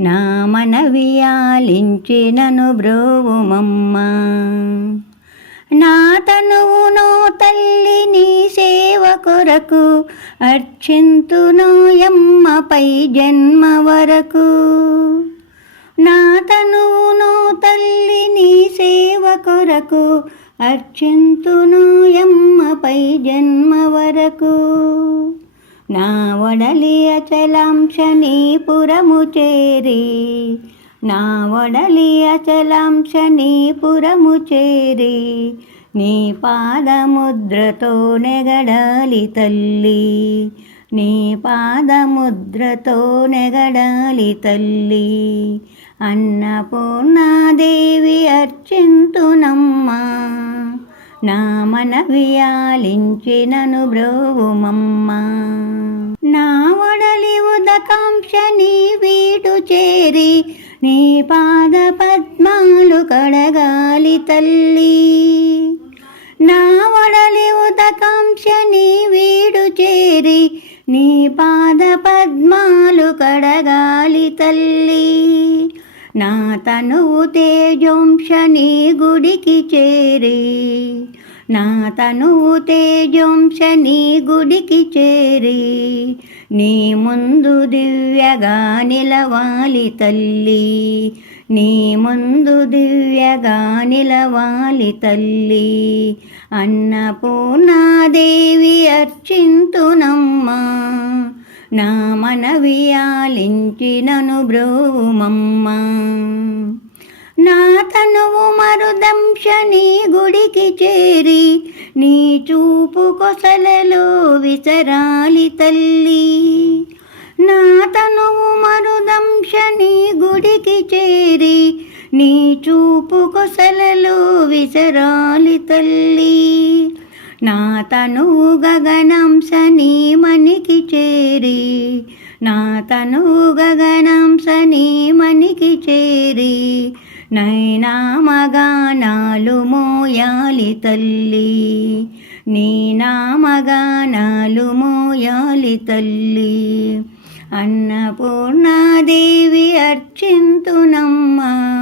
నా మనవి ఆలించినను బ్రోవుమమ్మా. నా తనువును తల్లి నీ సేవ కొరకు అర్చింతును యమ్మపై జన్మ వరకు. నా తనువును తల్లి నీ సేవ కొరకు అర్చింతును యమ్మపై జన్మ వరకు. నా వడలి అచలాంశ నీ పురము చేరి నా వడలి అచలాంశ నీ పురము చేరి నీ పాదముద్రతో నెగడాలి తల్లి నీ పాదముద్రతో నెగడాలి తల్లి. అన్నపూర్ణాదేవి అర్చింతునమ్మా. నా మనవి ఆలించినను బ్రోవుమమ్మా నా వడలి ఉదకాంక్ష నీ వీటు చేరి నీ పాద పద్మాలు కడగాలి తల్లి. నా వడలి ఉదకాంక్ష నీ వీడు చేరి నీ పాద నా తనువు తేజోంశ గుడికి చేరి. నా తనువు తేజోంశ గుడికి చేరి. నీ ముందు దివ్యగా నిలవాలి తల్లి. నీ ముందు దివ్యగా నిలవాలి తల్లి. అన్నపూర్ణాదేవి అర్చింతునమ్మా. నా మనవి ఆలించినను బ్రోమమ్మా నా తనువు మరుదంశ నీ గుడికి చేరి నీ చూపు కొసలలో విసరాలి తల్లి. నా తనువు మరుదంశ నీ గుడికి చేరి నీ చూపు కొసలలో విసరాలి తల్లి. నా తనువు గగనంశ నీ చేరి. నా తనువు గగనంశ నీ చేరి. నైనా మగానాలు మోయాలి తల్లి. నీ మగానాలు మోయాలి తల్లి. అన్నపూర్ణాదేవి అర్చింతునమ్మా.